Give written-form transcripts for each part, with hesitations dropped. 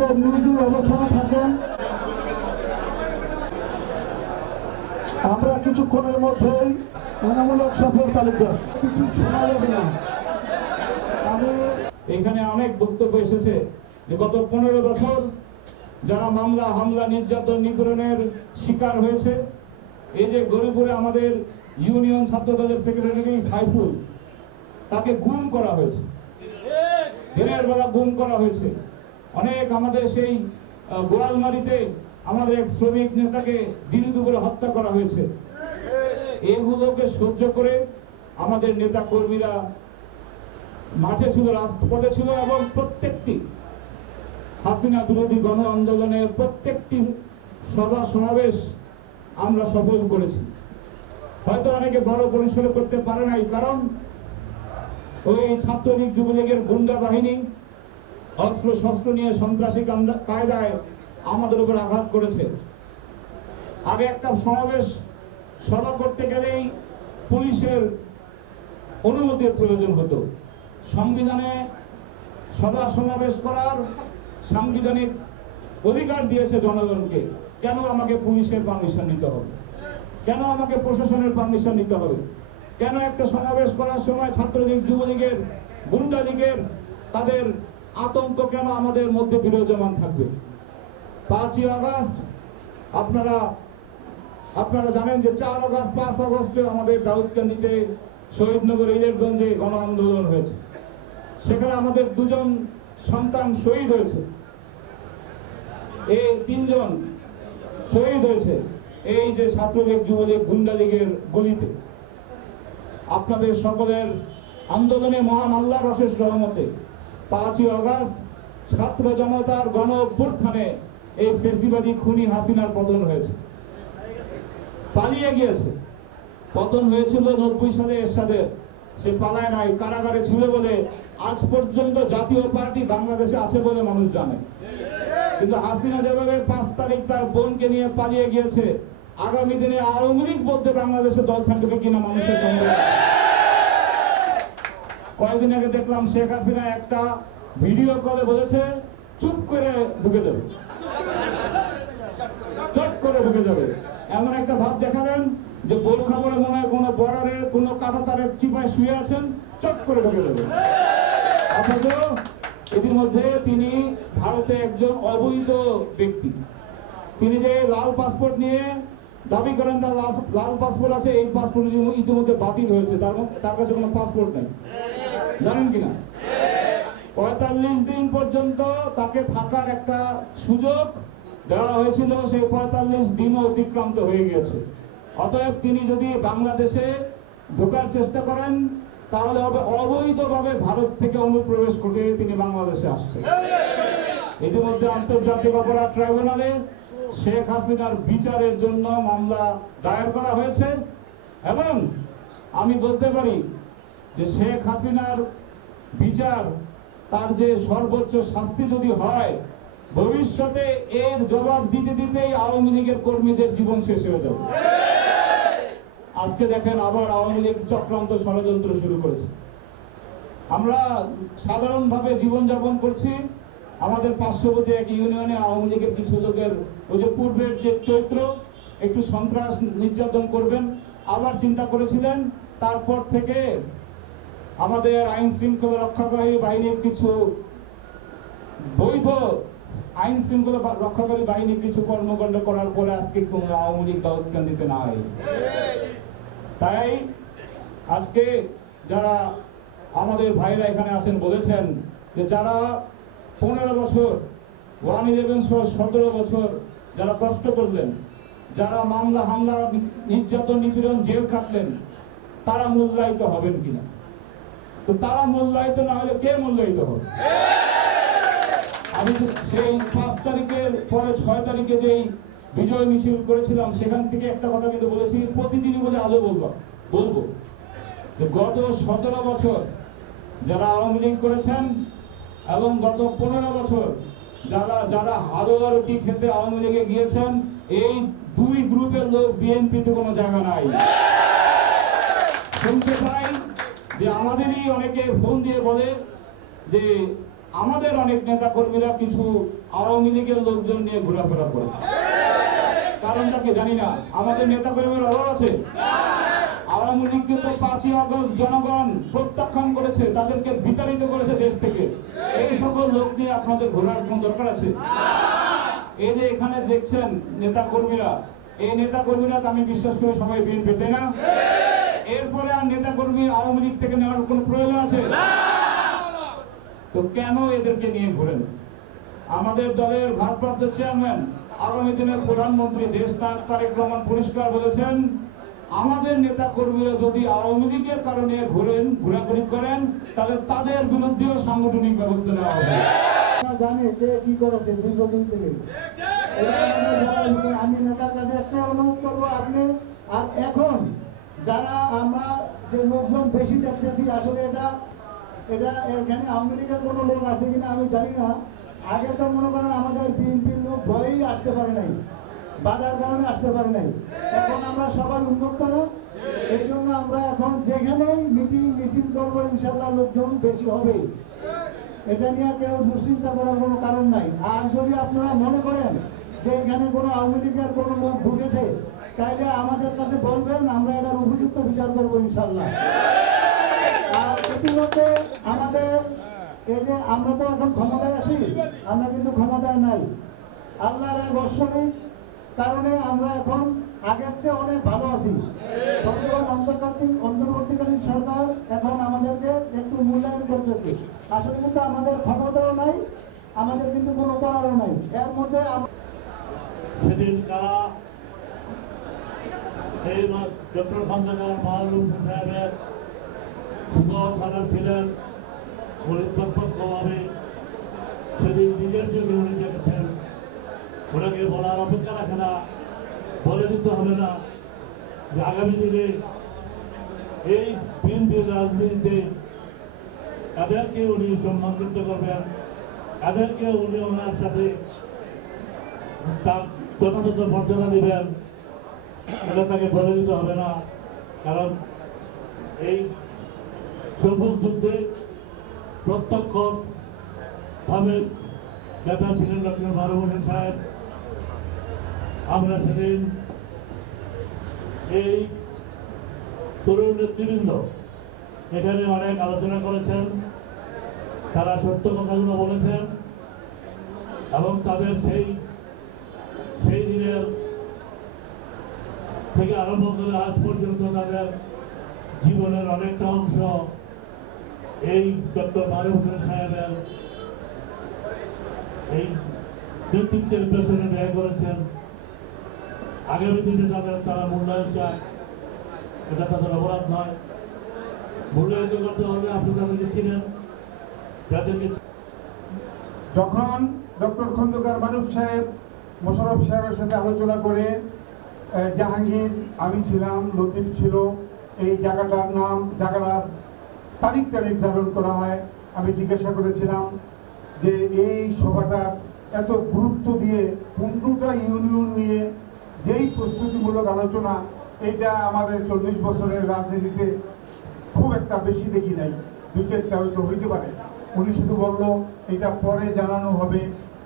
আপনাদের নিজ অবস্থানে থাকেন। আমরা কিছুক্ষণের মধ্যেই মনোমূলক সফর চালু করব। কিছু শোনা যাবে না। এখানে অনেক বক্তব্য এসেছে যে গত 15 বছর যারা মামলা হামলা নির্যাতন নিপীড়নের শিকার হয়েছে, এই যে গরিপুরে আমাদের ইউনিয়ন ছাত্র দলের সেক্রেটারি সাইফুল, তাকে গুম করা হয়েছে, দিনের বেলা গুম করা হয়েছে। অনেক আমাদের সেই গোয়ালমারিতে আমাদের এক শ্রমিক নেতাকে দিনে দুপুরে হত্যা করা হয়েছে। এগুলোকে সহ্য করে আমাদের নেতা কর্মীরা মাঠে ছিল, রাজপথে ছিল এবং প্রত্যেকটি হাসিনা বিরোধী গণ আন্দোলনের প্রত্যেকটি সভা সমাবেশ আমরা সফল করেছি। হয়তো অনেকে বড় পরিসরে করতে পারে নাই, কারণ ওই ছাত্রলীগ যুবলীগের গুন্ডা বাহিনী অস্ত্র শস্ত্র নিয়ে সন্ত্রাসী কায়দায় আমাদের উপর আঘাত করেছে। আগে একটা সমাবেশ সভা করতে গেলেই পুলিশের অনুমতির প্রয়োজন হতো। সংবিধানে সভা সমাবেশ করার সাংবিধানিক অধিকার দিয়েছে জনগণকে। কেন আমাকে পুলিশের পারমিশন নিতে হবে? কেন আমাকে প্রশাসনের পারমিশন নিতে হবে? কেন একটা সমাবেশ করার সময় ছাত্রলীগ যুবলীগের গুন্ডা লীগের তাদের আতঙ্ক কেন আমাদের মধ্যে বিরাজমান থাকবে? 5ই আগস্ট আপনারা জানেন যে 4 আগস্ট 5 আগস্টে আমাদের দাউদকান্দিতে শহীদনগর ইলেটগঞ্জে গণ আন্দোলন হয়েছে। সেখানে আমাদের 2 জন সন্তান শহীদ হয়েছে, এই 3 জন শহীদ হয়েছে এই যে ছাত্রলীগ যুবলীগ গুন্ডা লীগের গলিতে। আপনাদের সকলের আন্দোলনে মহান আল্লাহর অশেষ রহমতে 5ই আগস্ট ছাত্র জনতার গণ অভ্যুত্থানে এই ফেসিবাদী খুনি হাসিনার পতন হয়েছে, পালিয়ে গিয়েছে। পতন হয়েছিল 90 সালে এরশাদের, সে পালায় নাই, কারাগারে ছিল বলে আজ পর্যন্ত জাতীয় পার্টি বাংলাদেশে আছে বলে মানুষ জানে। কিন্তু হাসিনা যেভাবে 5 তারিখ তার বোনকে নিয়ে পালিয়ে গিয়েছে, আগামী দিনে আওয়ামী লীগ বলতে বাংলাদেশে দল থাকবে কিনা মানুষের সন্দেহ। কয়েকদিন আগে দেখলাম শেখ হাসিনা একটা ভিডিও কলে বলেছে চুপ করে ঢুকে যাবে, চট করে ঢুকে যাবে। এমন একটা ভাব দেখালেন যে বোরখা পরে মনে হয় কোনো বর্ডারের কোনো কাঁটাতারের চিপায় শুয়ে আছেন, চট করে ঢুকে যাবে। অথচ ইতিমধ্যে তিনি ভারতে একজন অবৈধ ব্যক্তি। তিনি যে লাল পাসপোর্ট নিয়ে দাবি করেন তার লাল পাসপোর্ট আছে, এই পাসপোর্ট ইতিমধ্যে বাতিল হয়েছে, তার কাছে কোনো পাসপোর্ট নেই। জানেন কিনা? 45 দিন পর্যন্ত তাকে থাকার একটা সুযোগ দেওয়া হয়েছিল, সেই 45 দিনও অতিক্রান্ত হয়ে গেছে। অতএব তিনি যদি বাংলাদেশে ঢোকার চেষ্টা করেন তাহলে হবে অবৈধভাবে ভারত থেকে অনুপ্রবেশ করে তিনি বাংলাদেশে আসছেন। ইতিমধ্যে আন্তর্জাতিক অপরাধ ট্রাইব্যুনালে শেখ হাসিনার বিচারের জন্য মামলা দায়ের করা হয়েছে এবং আমি বলতে পারি যে শেখ হাসিনার বিচার, তার যে সর্বোচ্চ শাস্তি যদি হয়, ভবিষ্যতে এর জবাব দিতে দিতেই আওয়ামী লীগের কর্মীদের জীবন শেষ হয়ে যাবে। আজকে দেখেন আবার আওয়ামী লীগ চক্রান্ত ষড়যন্ত্র শুরু করেছে। আমরা সাধারণভাবে জীবনযাপন করছি, আমাদের পার্শ্ববর্তী এক ইউনিয়নে আওয়ামী লীগের কিছু লোকের ওই যে পূর্বের যে চরিত্র, একটু সন্ত্রাস নির্যাতন করবেন, আবার চিন্তা করেছিলেন। তারপর থেকে আমাদের আইন শৃঙ্খলা রক্ষাকারী বাহিনীর কিছু বৈধ আইন শৃঙ্খলা রক্ষাকারী বাহিনীর কিছু কর্মকাণ্ড করার পরে আজকে কোন আওয়ামী লীগ দাউদকান্দিতে নাই। তাই আজকে যারা আমাদের ভাইরা এখানে আছেন বলেছেন যে যারা 15 বছর 111 সহ 17 বছর যারা কষ্ট করলেন, যারা মামলা হামলা নির্যাতন নিপীড়ন জেল খাটলেন, তারা মূল্যায়িত হবেন কিনা? তো তারা মূল্যায়িত না হলে কে মূল্যায়িত হবে? আমি সেই 5 তারিখের পরে 6 তারিখে যেই বিজয় মিছিল করেছিলাম সেখান থেকে একটা কথা কিন্তু বলেছি, প্রতিদিনই বলে আজও বলবো যে গত 17 বছর যারা আওয়ামী লীগ করেছেন এবং গত 15 বছর যারা হালুয়া রুটি খেতে আওয়ামী লীগে গিয়েছেন, এই 2 গ্রুপের লোক বিএনপিতে কোনো জায়গা নাই। শুনতে পাই যে আমাদেরই অনেকে ফোন দিয়ে বলে যে আমাদের অনেক নেতা কর্মীরা কিছু আওয়ামী লীগের লোকজন নিয়ে ঘোরাফেরা করে। কারণটা কি জানি না, আমাদের নেতা কর্মীর অভাব আছে। আওয়ামী লীগকে তো 5ই আগস্ট জনগণ প্রত্যাখ্যান করেছে, তাদেরকে বিতাড়িত করেছে দেশ থেকে। এই সকল লোক নিয়ে আপনাদের ঘোরার কোন দরকার আছে? এই যে এখানে দেখছেন নেতা কর্মীরা, এই নেতা কর্মীরা আমি বিশ্বাস করি সবাই বিএনপি, তাই না? এরপরে আর নেতা কর্মী আওয়ামী লীগ থেকে নেওয়ার কোন প্রয়োজন আছে? তো কেন এদেরকে নিয়ে ঘোরেন? আমাদের দলের ভারপ্রাপ্ত চেয়ারম্যান, আগামী দিনের প্রধানমন্ত্রী দেশনায়ক তারেক রহমান পরিষ্কার বলেছেন, আমাদের নেতা কর্মীরা যদি আওয়ামী লীগের কারণে ঘোরাঘুরি করেন তাহলে তাদের বিরুদ্ধেও সাংগঠনিক ব্যবস্থা নেওয়া হবে। জানে কে কি করেছে দীর্ঘদিন থেকে। আমি নেতার কাছে একটা অনুরোধ করবো, আপনি আর এখন যারা আমরা যে লোকজন বেশি দেখতেছি, আসলে এটা এখানে আওয়ামী লীগের কোনো লোক আছে কিনা আমি জানি না। আগে তো মনে করেন আমাদের বিএনপির লোক ভয়েই আসতে পারে নাই, বাধার কারণে আসতে পারে নাই। এখন আমরা সবাই উন্মুক্ত না, এই জন্য আমরা এখন যেখানেই মিটিং মিছিল করবো ইনশাল্লাহ লোকজন বেশি হবে। এটা নিয়ে কেউ দুশ্চিন্তা করার কোনো কারণ নাই। আর যদি আপনারা মনে করেন যে এখানে কোনো আওয়ামী লীগের কোনো লোক ঢুকেছে, তাইলে আমাদের কাছে বলবেন, আমরা এটার উপযুক্ত বিচার করবো ইনশাল্লাহ। আর ইতিমধ্যে আমাদের এই যে আমরা তো এখন ক্ষমতায় আছি, আমরা কিন্তু ক্ষমতায় নাই। আল্লাহর এক ঐশ্বরিক কারণে আমরা এখন আগের চেয়ে অনেক ভালো আছি। তখন অন্তর্বর্তীকালীন সরকার এখন আমাদেরকে একটু মূল্যায়ন করতেছে। আসলে কিন্তু আমাদের ক্ষমতাও নাই, আমাদের কিন্তু কোনো করারও নাই। এর মধ্যে সেদিন কারা এই ডক্টর খন্দকার মাহবুব সাহেবের সাদা ছিলেন, পরিপক্কভাবে সেদিন নিজের চোখে উনি দেখেছেন। ওনাকে বলার অপেক্ষা রাখে না, বলে দিতে হবে না যে আগামী দিনে এই বিএনপির রাজনীতিতে তাদেরকে উনি সম্মানিত করবেন, তাদেরকে উনি ওনার সাথে তার যথাযথ মর্যাদা দিবেন, এটা তাকে বলে দিতে হবে না। কারণ এই সবুজ যুদ্ধে প্রত্যক্ষভাবে নেতা ছিলেন ডক্টর মাহবুব হোসেন সাহেব। আমরা সেদিন এই তরুণ নেতৃবৃন্দ এখানে অনেক আলোচনা করেছেন, তারা সত্য কথাগুলো বলেছেন এবং তাদের সেই দিনের থেকে আরম্ভ করে আজ পর্যন্ত তাদের জীবনের অনেকটা অংশ এই ডক্টর মাহবুব হোসেন সাহেবের এই নেতৃত্বের পেছনে ব্যয় করেছেন। আগামী দিনে তারা মূল্যায়ন চায়, এটা তাদের অপরাধ নয়। মূল্যায়িত করতে হলে আপনি তাদেরকে ছিলেন, যাদেরকে যখন ডক্টর খন্দকার মাহবুব সাহেব মোশাররফ সাহেবের সাথে আলোচনা করে, জাহাঙ্গীর, আমি ছিলাম, লতিফ ছিল, এই জায়গাটার নাম জায়গাটা তারিখটা নির্ধারণ করা হয়। আমি জিজ্ঞাসা করেছিলাম যে এই সভাটা এত গুরুত্ব দিয়ে 15টা ইউনিয়ন নিয়ে যেই প্রস্তুতিমূলক আলোচনা, এইটা আমাদের 40 বছরের রাজনীতিতে খুব একটা বেশি দেখি নাই, 2-4টা হয়তো হইতে পারে। উনি শুধু বলল এটা পরে জানানো হবে,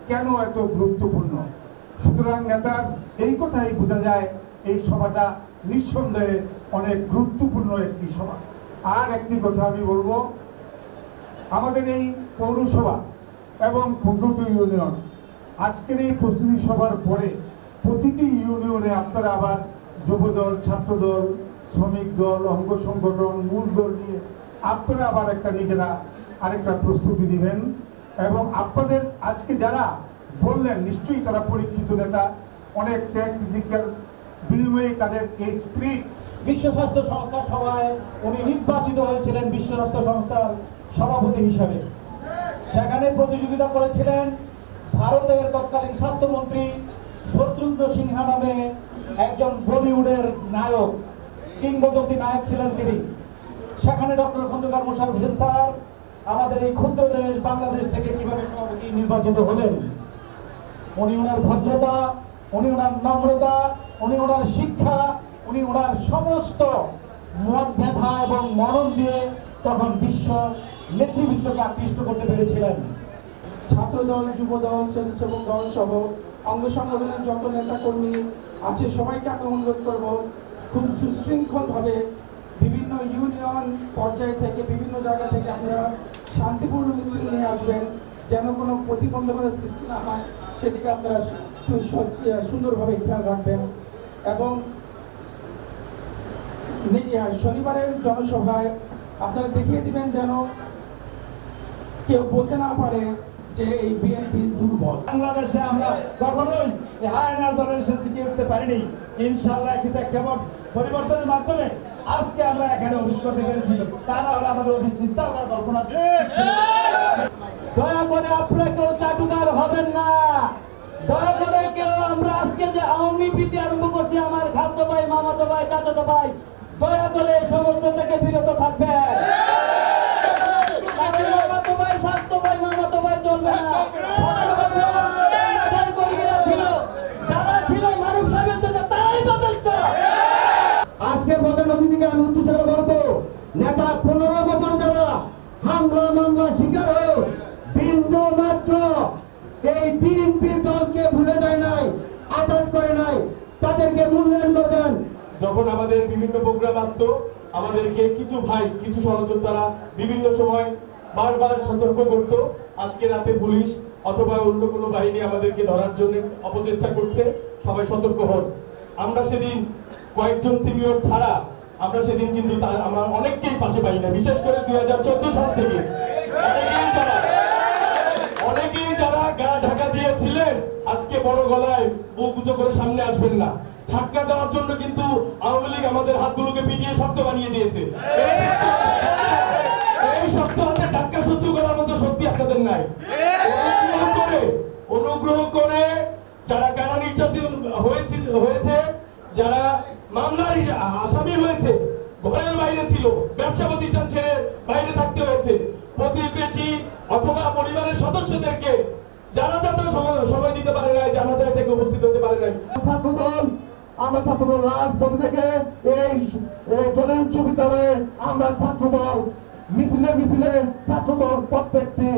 কেন এত গুরুত্বপূর্ণ। সুতরাং নেতার এই কথাই বোঝা যায় এই সভাটা নিঃসন্দেহে অনেক গুরুত্বপূর্ণ একটি সভা। আর একটি কথা আমি বলবো, আমাদের এই পৌরসভা এবং 15টি ইউনিয়ন আজকের এই প্রস্তুতি সভার পরে প্রতিটি ইউনিয়নে আপনারা আবার যুবদল, ছাত্রদল, শ্রমিক দল, অঙ্গ সংগঠন, মূল দল নিয়ে আপনারা আবার একটা নিজেরা আরেকটা প্রস্তুতি নেবেন। এবং আপনাদের আজকে যারা বললেন নিশ্চয়ই তারা পরীক্ষিত নেতা, অনেক ত্যাগ প্রতিজ্ঞার বিনিময়ে তাদের এই স্পিরিট। বিশ্ব স্বাস্থ্য সংস্থার সভায় উনি নির্বাচিত হয়েছিলেন বিশ্ব স্বাস্থ্য সংস্থার সভাপতি হিসাবে। সেখানে প্রতিযোগিতা করেছিলেন ভারতের তৎকালীন স্বাস্থ্যমন্ত্রী শত্রুঘ্ন সিনহা নামে একজন বলিউডের নায়ক, কিংবদন্তি নায়ক ছিলেন তিনি। সেখানে ডক্টর খন্দকার মোশাররফ হোসেন স্যার আমাদের এই ক্ষুদ্র দেশ বাংলাদেশ থেকে কিভাবে সভাপতি নির্বাচিত হলেন, উনি ওনার ভদ্রতা, উনি ওনার নম্রতা, উনি ওনার শিক্ষা, উনি ওনার সমস্ত মত মেধা এবং মনন দিয়ে তখন বিশ্ব নেতৃবৃন্দকে আকৃষ্ট করতে পেরেছিলেন। ছাত্রদল, যুবদল, স্বেচ্ছাসেবক দল সহ অঙ্গ সংগঠনের যত নেতাকর্মী আছে সবাইকে আমি অনুরোধ করব খুব সুশৃঙ্খলভাবে বিভিন্ন ইউনিয়ন পর্যায় থেকে বিভিন্ন জায়গা থেকে আপনারা শান্তিপূর্ণ মিছিল নিয়ে আসবেন, যেন কোনো প্রতিবন্ধকতার সৃষ্টি না হয় সেদিকে আপনারা সুন্দরভাবে খেয়াল রাখবেন। এবং শনিবারের জনসভায় আপনারা দেখিয়ে দিবেন যেন কেউ বলতে না পারে যে এই বিএনপি দুর্বল। বাংলাদেশে আমরা কখনোই হায়নার দলের সাথে টিকে উঠতে পারিনি। ইনশাআল্লাহ এটা কেবল পরিবর্তনের মাধ্যমে আজকে আমরা এখানে অফিস করতে পেরেছি, তা না হলে আমাদের অফিস চিন্তা করার কল্পনা। দয়া করে আপনারা কেউ চাটুকার হবেন না, দয়া করে কেউ আমরা আজকে যে আওয়ামী প্রীতি আরম্ভ করছি আমার খাদ্য ভাই, মামাতো ভাই, চাচাতো ভাই, দয়া করে এই সমস্ত থেকে বিরত থাকবেন। মামাতো ভাই, স্বাস্থ্য ভাই, মামাতো ভাই চলবে না। কর্মীরা ছিল, যারা ছিল মারুফ সাহেবের জন্য তারাই যথেষ্ট। আজকে প্রধান অতিথিকে আমি উদ্দেশ্য করে বলবো, নেতা 15 বছর যারা হামলা মামলা শিকার হয়ে বিন্দু মাত্র এই বিএনপির দলকে ভুলে যায় নাই, আঘাত করে নাই, তাদেরকে মূল্যায়ন করবেন। যখন আমাদের বিভিন্ন প্রোগ্রাম আসতো আমাদেরকে কিছু ভাই, কিছু সহযোদ্ধারা বিভিন্ন সময় বারবার সতর্ক করতো আজকে রাতে পুলিশ অথবা অন্য কোনো বাহিনী আমাদেরকে ধরার জন্য অপচেষ্টা করছে, সবাই সতর্ক হন। আমরা সেদিন কয়েকজন সিনিয়র ছাড়া আমরা সেদিন কিন্তু আমরা অনেককেই পাশে পাই না, বিশেষ করে 2014 সাল থেকে অনেকেই যারা গা ঢাকা দিয়েছিলেন আজকে বড় গলায় বুক উঁচু করে সামনে আসবেন না। ধাক্কা দেওয়ার জন্য কিন্তু আওয়ামী লীগ আমাদের হাতগুলোকে পিটিয়ে শক্ত বানিয়ে দিয়েছে। এই শক্ত হাতে ধাক্কা সহ্য করার মতো শক্তি আপনাদের নাই। অনুগ্রহ করে যারা কারা নির্যাতন হয়েছে, যারা মামলার আসামি হয়েছে, ঘরের বাইরে ছিল, ব্যবসা প্রতিষ্ঠান ছেড়ে বাইরে থাকতে হয়েছে, প্রতিবেশী অথবা পরিবারের সদস্যদেরকে জানাজাতে সময় দিতে পারে নাই, জানাজায় থেকে উপস্থিত হতে পারে নাই। ছাত্রদল, আমরা ছাত্রদল রাজপথ থেকে এই জলের উচ্চ বিদ্যালয়ে আমরা ছাত্রদল মিছিলে ছাত্রদল প্রত্যেকটি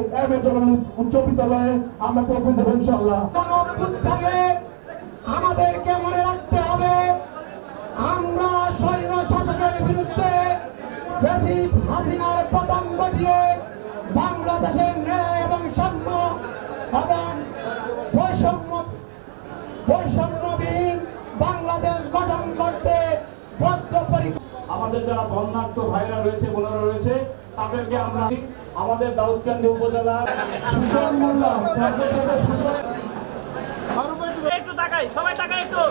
উচ্চ বিদ্যালয়ে আমরা পৌঁছে দেবো ইনশাআল্লাহ। আমাদেরকে মনে রাখতে হবে আমরা স্বৈর শাসকের বিরুদ্ধে ফ্যাসিস্ট হাসিনার পতন ঘটিয়ে বাংলাদেশের ন্যায় এবং সাম্য এবং বৈষম্যবিহীন বাংলাদেশ গঠন করতে বদ্ধপরিকর। আমাদের যারা বন্যার্থ ভাইরা রয়েছে, বোনেরা রয়েছে, তাদেরকে আমরা আমাদের দাউদকান্দি উপজেলার একটু তাকাই, সবাই তাকাই একটু।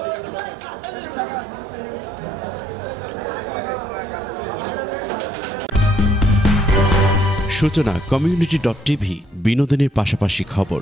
সূচনা community.tv বিনোদনের পাশাপাশি খবর।